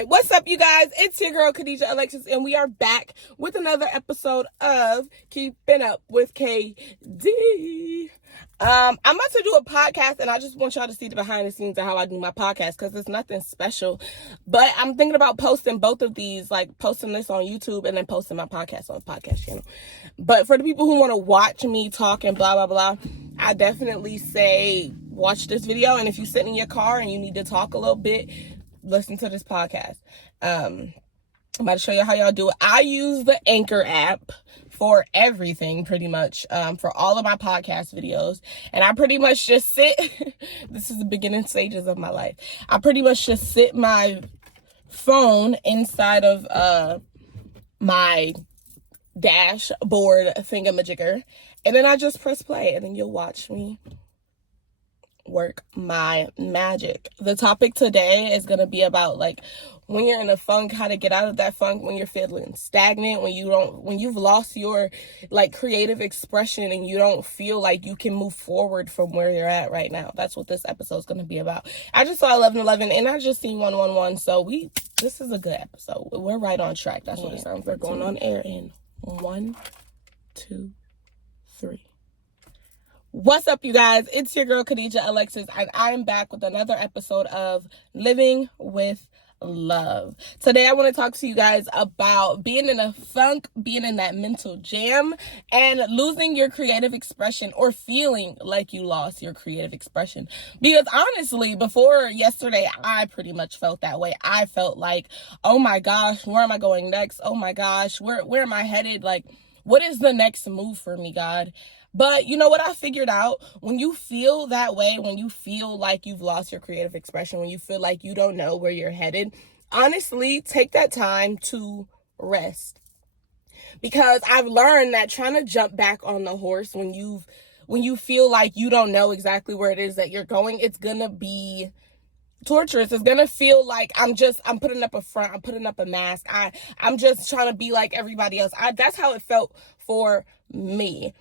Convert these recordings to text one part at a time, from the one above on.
Anyway, what's up, you guys? It's your girl, Khadijah Alexis, and we are back with another episode of Keeping Up with KD. I'm about to do a podcast, and I just want y'all to see the behind the scenes of how I do my podcast, because it's nothing special. But I'm thinking about posting both of these, like posting this on YouTube and then posting my podcast on the podcast channel. But for the people who want to watch me talk and blah, blah, blah, I definitely say watch this video. And if you sit in your car and you need to talk a little bit, listen to this podcast. I'm about to show you how y'all do it. I use the Anchor app for everything, pretty much, for all of my podcast videos. And I pretty much just sit, this is the beginning stages of my life. I pretty much just sit my phone inside of my dashboard thingamajigger, and then I just press play, and then you'll watch me work my magic. The topic today is going to be about, like, when you're in a funk, how to get out of that funk, when you're feeling stagnant, when you've lost your, like, creative expression and you don't feel like you can move forward from where you're at right now. That's what this episode is going to be about. I just saw 1111 and I just seen 111, so this is a good episode. We're right on track. That's what it sounds like. Going on air in 1, 2, 3. What's up, you guys? It's your girl, Khadijah Alexis, and I am back with another episode of Living with Love. Today, I want to talk to you guys about being in a funk, being in that mental jam, and losing your creative expression, or feeling like you lost your creative expression. Because honestly, before yesterday, I pretty much felt that way. I felt like, oh my gosh, where am I going next? Oh my gosh, where am I headed? Like, what is the next move for me, God? But you know what I figured out? When you feel that way, when you feel like you've lost your creative expression, when you feel like you don't know where you're headed, honestly, take that time to rest. Because I've learned that trying to jump back on the horse when you feel like you don't know exactly where it is that you're going, it's gonna be torturous. It's gonna feel like I'm putting up a front, I'm putting up a mask, I'm just trying to be like everybody else. That's how it felt for me.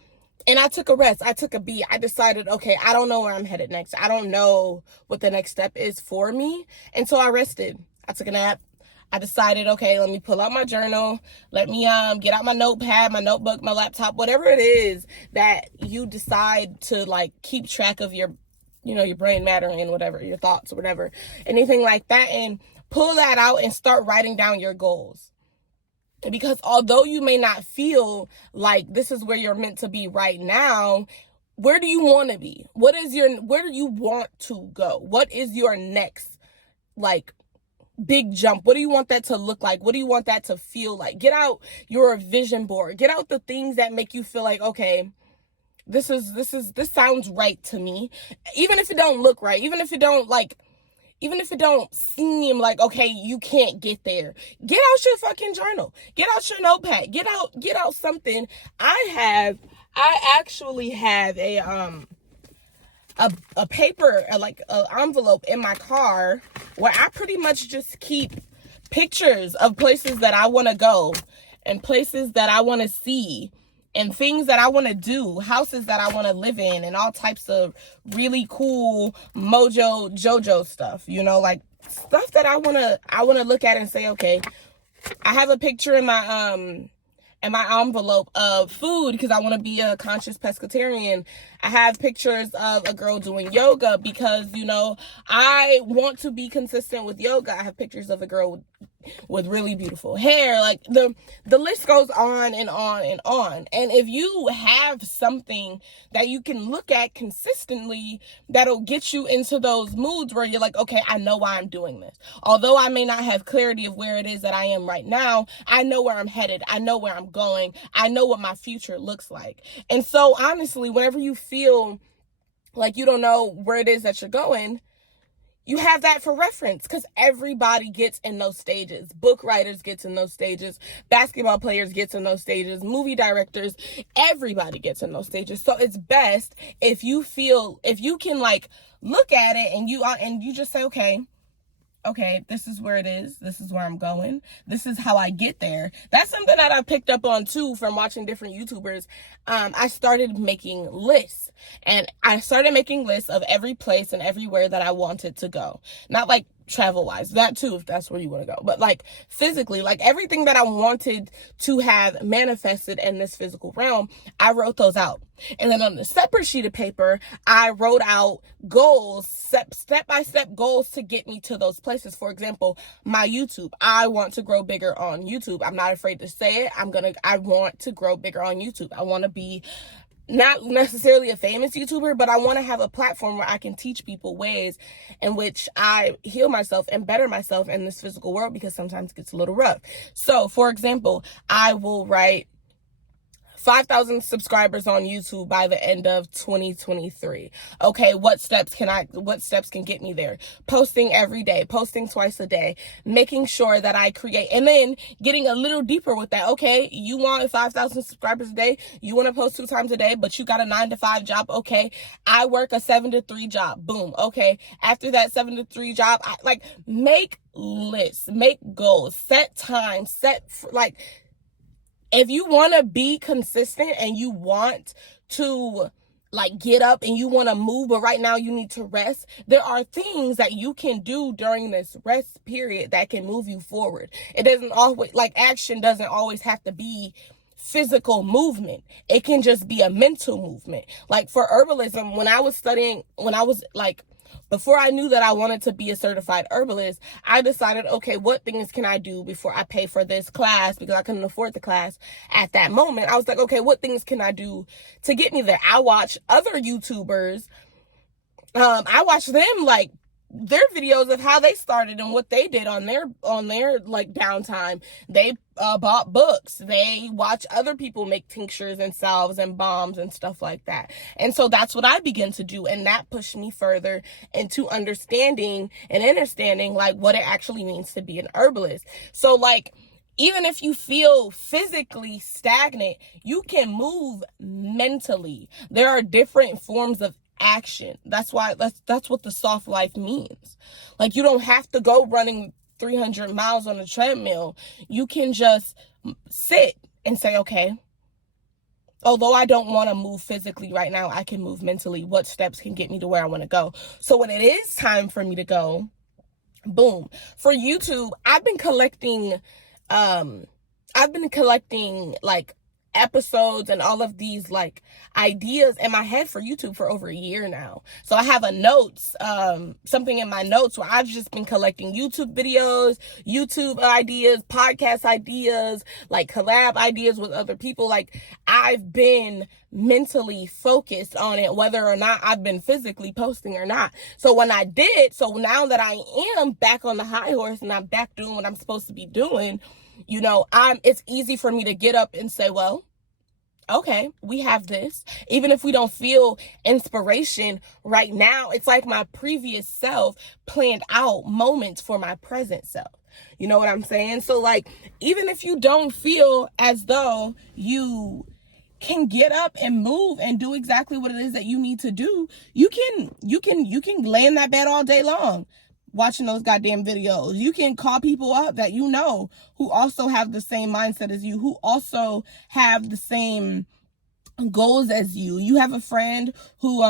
And I took a rest. I took a beat. I decided, okay, I don't know where I'm headed next. I don't know what the next step is for me. And so I rested. I took a nap. I decided, okay, let me pull out my journal. Let me get out my notepad, my notebook, my laptop, whatever it is that you decide to, like, keep track of your, your brain matter and whatever, your thoughts or whatever, anything like that, and pull that out and start writing down your goals. Because although you may not feel like this is where you're meant to be right now, where do you want to be? Where do you want to go? What is your next, like, big jump? What do you want that to look like? What do you want that to feel like? Get out your vision board. Get out the things that make you feel like, okay, this sounds right to me. Even if it don't look right, even if it don't seem like, okay, you can't get there, get out your fucking journal, get out your notepad, get out something. I actually have a paper, like an envelope in my car where I pretty much just keep pictures of places that I want to go and places that I want to see and things that I want to do, houses that I want to live in, and all types of really cool mojo jojo stuff, like stuff that I want to look at and say, okay, I have a picture in my envelope of food because I want to be a conscious pescatarian. I have pictures of a girl doing yoga because, I want to be consistent with yoga. I have pictures of a girl with really beautiful hair. Like, the list goes on and on and on. And if you have something that you can look at consistently, that'll get you into those moods where you're like, okay, I know why I'm doing this. Although I may not have clarity of where it is that I am right now, I know where I'm headed. I know where I'm going. I know what my future looks like. And so honestly, whenever you feel like you don't know where it is that you're going, you have that for reference, because everybody gets in those stages. Book writers gets in those stages. Basketball players gets in those stages. Movie directors, everybody gets in those stages. So it's best if you can, like, look at it and you just say, okay, this is where it is. This is where I'm going. This is how I get there. That's something that I picked up on too from watching different YouTubers. I started making lists, and I started making lists of every place and everywhere that I wanted to go. Not like travel wise, that too, if that's where you want to go, but like physically, like everything that I wanted to have manifested in this physical realm, I wrote those out. And then on a separate sheet of paper, I wrote out goals, step-by-step goals to get me to those places. For example, my YouTube. I want to grow bigger on YouTube. I'm not afraid to say it. I want to grow bigger on YouTube. I want to be not necessarily a famous YouTuber, but I want to have a platform where I can teach people ways in which I heal myself and better myself in this physical world, because sometimes it gets a little rough. So, for example, I will write 5,000 subscribers on YouTube by the end of 2023. Okay, what steps can get me there? Posting every day, posting twice a day, making sure that I create, and then getting a little deeper with that. Okay, you want 5,000 subscribers a day, you want to post 2 times a day, but you got a 9-to-5 job. Okay, I work a 7-to-3 job. Boom. Okay, after that 7-to-3 job, make lists, make goals, set time, if you want to be consistent and you want to get up and you want to move, but right now you need to rest, there are things that you can do during this rest period that can move you forward. It doesn't always, action doesn't always have to be physical movement. It can just be a mental movement. Like for herbalism, before I knew that I wanted to be a certified herbalist, I decided, okay, what things can I do before I pay for this class? Because I couldn't afford the class at that moment. I was like, okay, what things can I do to get me there? I watch other YouTubers. I watch them, their videos of how they started and what they did on their downtime. They bought books. They watch other people make tinctures and salves and balms and stuff like that. And so that's what I began to do, and that pushed me further into understanding what it actually means to be an herbalist. So even if you feel physically stagnant, you can move mentally. There are different forms of action. That's what the soft life means. You don't have to go running 300 miles on a treadmill. You can just sit and say, okay, although I don't want to move physically right now, I can move mentally. What steps can get me to where I want to go? So when it is time for me to go, boom. For YouTube, I've been collecting episodes and all of these ideas in my head for YouTube for over a year now. So I have something in my notes where I've just been collecting YouTube videos, YouTube ideas, podcast ideas, collab ideas with other people. I've been mentally focused on it, whether or not I've been physically posting or not. So now that I am back on the high horse and I'm back doing what I'm supposed to be doing, it's easy for me to get up and say, well, okay, we have this. Even if we don't feel inspiration right now, it's like my previous self planned out moments for my present self. You know what I'm saying? So even if you don't feel as though you can get up and move and do exactly what it is that you need to do, you can lay in that bed all day long watching those goddamn videos. You can call people up that who also have the same mindset as you, who also have the same goals as you. You have a friend who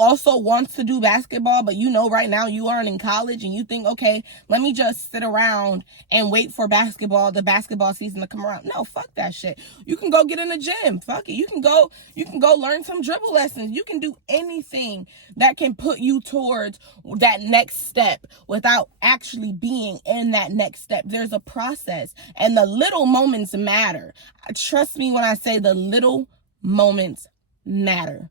also wants to do basketball, but right now you aren't in college, and you think, okay, let me just sit around and wait for the basketball season to come around. No, fuck that shit. You can go get in the gym. Fuck it. You can go learn some dribble lessons. You can do anything that can put you towards that next step without actually being in that next step. There's a process, and the little moments matter. Trust me when I say the little moments matter.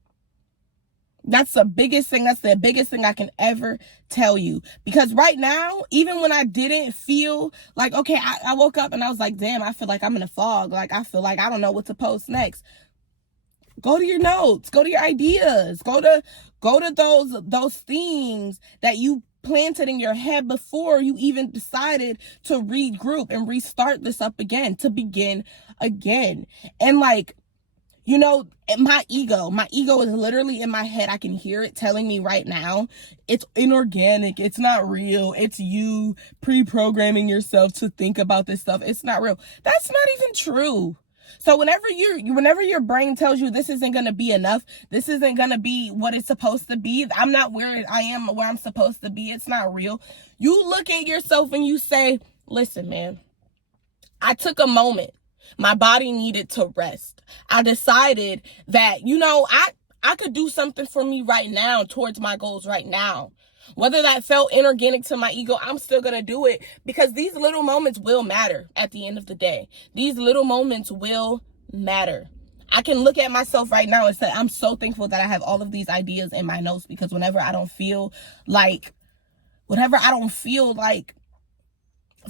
That's the biggest thing. That's the biggest thing I can ever tell you. Because right now, even when I didn't feel okay, I woke up and I was like, damn, I feel like I'm in a fog. I feel like I don't know what to post next. Go to your notes. Go to your ideas. Go to those things that you planted in your head before you even decided to regroup and restart this up again, to begin again. And my ego is literally in my head. I can hear it telling me right now, it's inorganic. It's not real. It's you pre-programming yourself to think about this stuff. It's not real. That's not even true. So whenever your brain tells you this isn't going to be enough, this isn't going to be what it's supposed to be, I'm not where I am, where I'm supposed to be, it's not real. You look at yourself and you say, listen, man, I took a moment. My body needed to rest. I decided that, I could do something for me right now towards my goals right now. Whether that felt inorganic to my ego, I'm still going to do it, because these little moments will matter at the end of the day. These little moments will matter. I can look at myself right now and say, I'm so thankful that I have all of these ideas in my notes, because whenever I don't feel like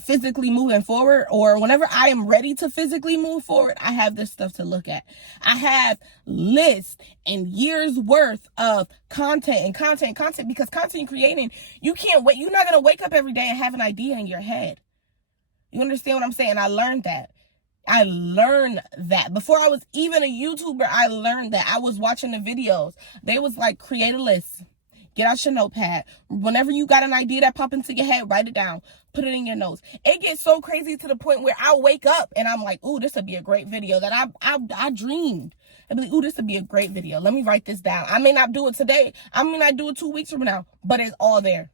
physically moving forward, or whenever I am ready to physically move forward, I have this stuff to look at. I have lists and years worth of content, because content creating, you can't wait. You're not going to wake up every day and have an idea in your head. You understand what I'm saying? I learned that before I was even a YouTuber. I learned that. I was watching the videos. They was like, create a list. Get out your notepad. Whenever you got an idea that pop into your head, write it down. Put it in your notes. It gets so crazy to the point where I wake up and I'm like, ooh, this would be a great video that I dreamed. I'd be like, ooh, this would be a great video. Let me write this down. I may not do it today. I may not do it 2 weeks from now, but it's all there.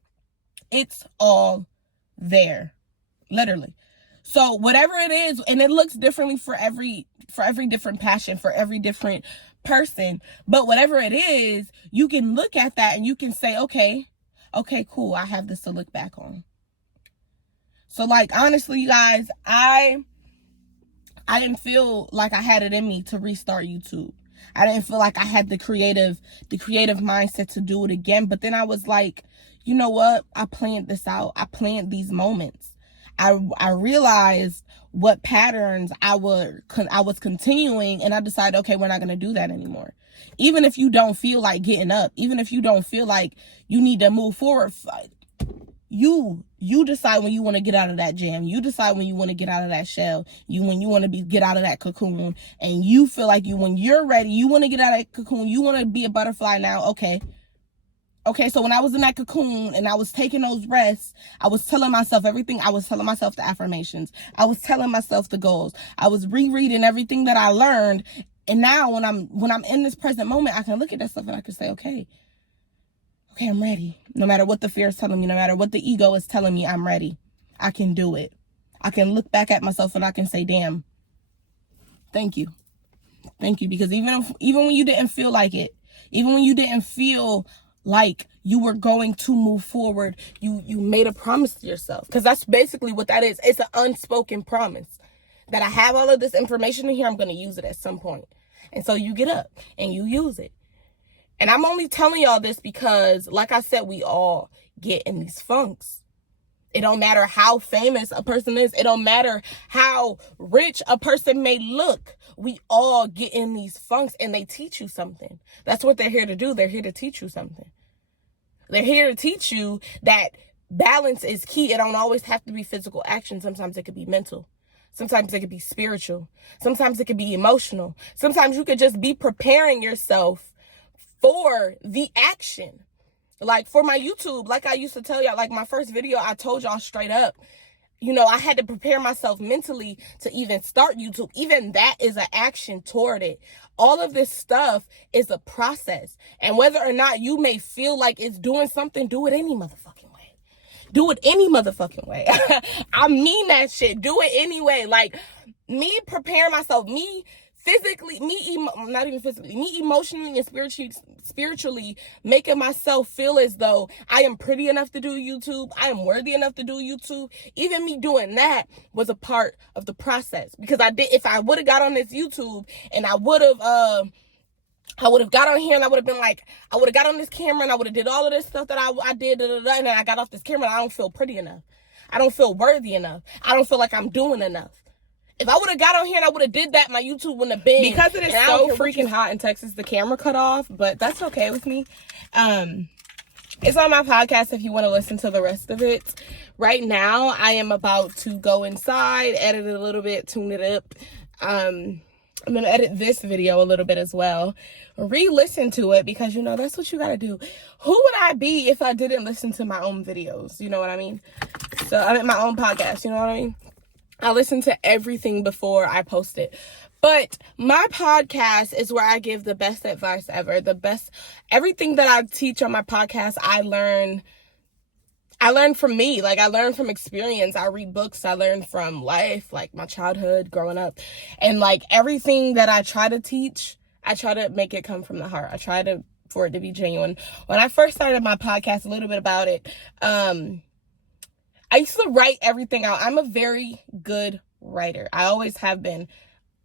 It's all there. Literally. So whatever it is, and it looks differently for every different passion, for every different person, but whatever it is, you can look at that and you can say, okay, cool, I have this to look back on. So like, honestly, you guys, I didn't feel like I had it in me to restart YouTube. I didn't feel like I had the creative mindset to do it again. But then I was like, you know what? I planned this out. I planned these moments. I realized what patterns I was continuing, and I decided, okay, we're not going to do that anymore. Even if you don't feel like getting up, even if you don't feel like you need to move forward, you decide when you want to get out of that jam. You decide when you want to get out of that shell. When you want to get out of that cocoon, and you feel like when you're ready, you want to get out of that cocoon. You want to be a butterfly now. Okay, so when I was in that cocoon and I was taking those rests, I was telling myself everything. I was telling myself the affirmations. I was telling myself the goals. I was rereading everything that I learned. And now when I'm in this present moment, I can look at that stuff and I can say, okay, I'm ready. No matter what the fear is telling me, no matter what the ego is telling me, I'm ready. I can do it. I can look back at myself and I can say, damn, thank you. Thank you. Because even when you didn't feel like it, even when you didn't feel like you were going to move forward, you made a promise to yourself. Because that's basically what that is. It's an unspoken promise that I have all of this information in here. I'm going to use it at some point. And so you get up and you use it. And I'm only telling y'all this because, like I said, we all get in these funks. It don't matter how famous a person is. It don't matter how rich a person may look. We all get in these funks, and they teach you something. That's what they're here to do. They're here to teach you something. They're here to teach you that balance is key. It don't always have to be physical action. Sometimes it could be mental. Sometimes it could be spiritual. Sometimes it could be emotional. Sometimes you could just be preparing yourself for the action. Like for my YouTube, like I used to tell y'all, like my first video, I told y'all straight up, I had to prepare myself mentally to even start YouTube. Even that is an action toward it. All of this stuff is a process. And whether or not you may feel like it's doing something, do it any motherfucking way. Do it any motherfucking way. I mean that shit. Do it anyway. Like me preparing myself, me physically, not even physically, me emotionally and spiritually making myself feel as though I am pretty enough to do YouTube. I am worthy enough to do YouTube. Even me doing that was a part of the process, because if I would have got on this YouTube and I would have got on here and I would have been like, I would have got on this camera and I would have did all of this stuff that I did, and then I got off this camera and I don't feel pretty enough. I don't feel worthy enough. I don't feel like I'm doing enough. If I would have got on here and I would have did that, my YouTube wouldn't have been. Because it is so freaking hot in Texas, the camera cut off, but that's okay with me. It's on my podcast if you want to listen to the rest of it. Right now, I am about to go inside, edit it a little bit, tune it up. I'm going to edit this video a little bit as well. Re-listen to it, because, that's what you got to do. Who would I be if I didn't listen to my own videos? You know what I mean? So, I mean, my own podcast, you know what I mean? I listen to everything before I post it. But my podcast is where I give the best advice ever. Everything that I teach on my podcast, I learn from me. Like, I learn from experience. I read books. I learn from life, like my childhood, growing up. And like everything that I try to teach, I try to make it come from the heart. I try for it to be genuine. When I first started my podcast, a little bit about it, I used to write everything out. I'm a very good writer. I always have been.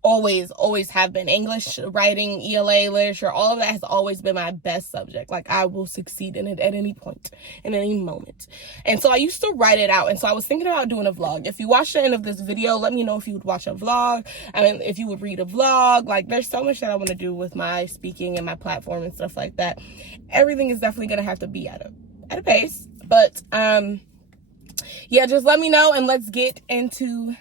Always have been. English, writing, ELA, literature, all of that has always been my best subject. Like, I will succeed in it at any point, in any moment. And so I used to write it out. And so I was thinking about doing a vlog. If you watch the end of this video, let me know if you would watch a vlog. I mean, if you would read a vlog. Like, there's so much that I want to do with my speaking and my platform and stuff like that. Everything is definitely going to have to be at a pace. But, yeah, just let me know and let's get into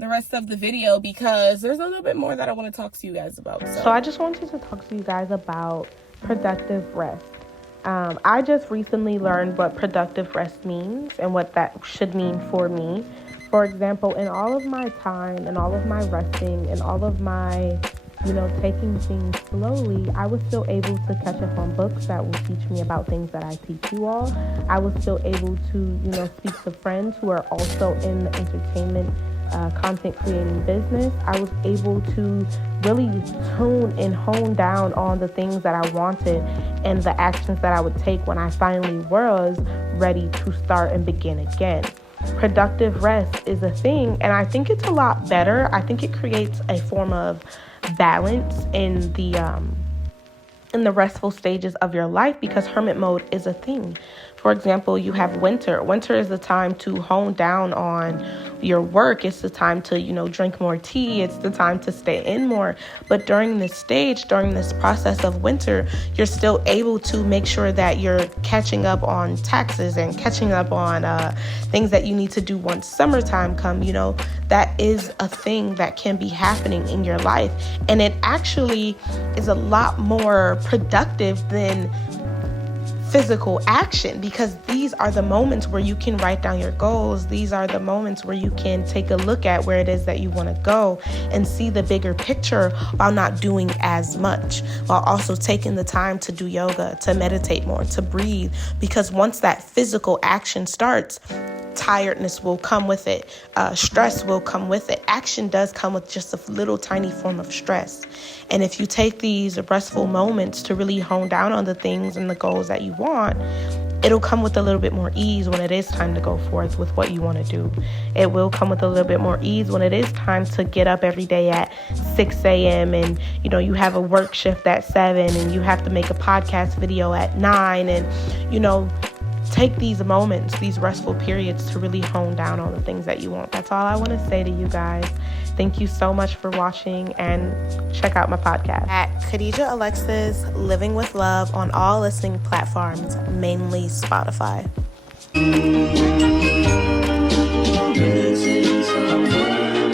the rest of the video, because there's a little bit more that I want to talk to you guys about. So I just wanted to talk to you guys about productive rest. I just recently learned what productive rest means and what that should mean for me. For example, in all of my time and all of my resting and all of my, taking things slowly, I was still able to catch up on books that will teach me about things that I teach you all. I was still able to, speak to friends who are also in the entertainment content creating business. I was able to really tune and hone down on the things that I wanted and the actions that I would take when I finally was ready to start and begin again. Productive rest is a thing, and I think it's a lot better. I think it creates a form of balance in the restful stages of your life, because hermit mode is a thing. For example, you have winter. Winter is the time to hone down on your work. It's the time to, drink more tea. It's the time to stay in more. But during this process of winter, you're still able to make sure that you're catching up on taxes and catching up on things that you need to do once summertime come. That is a thing that can be happening in your life. And it actually is a lot more productive than physical action, because these are the moments where you can write down your goals. These are the moments where you can take a look at where it is that you want to go and see the bigger picture while not doing as much, while also taking the time to do yoga, to meditate more, to breathe. Because once that physical action starts, tiredness will come with it. Stress will come with it. Action does come with just a little tiny form of stress. And if you take these restful moments to really hone down on the things and the goals that you want, it'll come with a little bit more ease when it is time to go forth with what you want to do. It will come with a little bit more ease when it is time to get up every day at 6 a.m. and, you have a work shift at 7 and you have to make a podcast video at 9 and, take these moments, these restful periods to really hone down on the things that you want. That's all I want to say to you guys. Thank you so much for watching, and check out my podcast at Khadijah Alexis Living with Love on all listening platforms, mainly Spotify.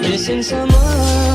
Missing someone.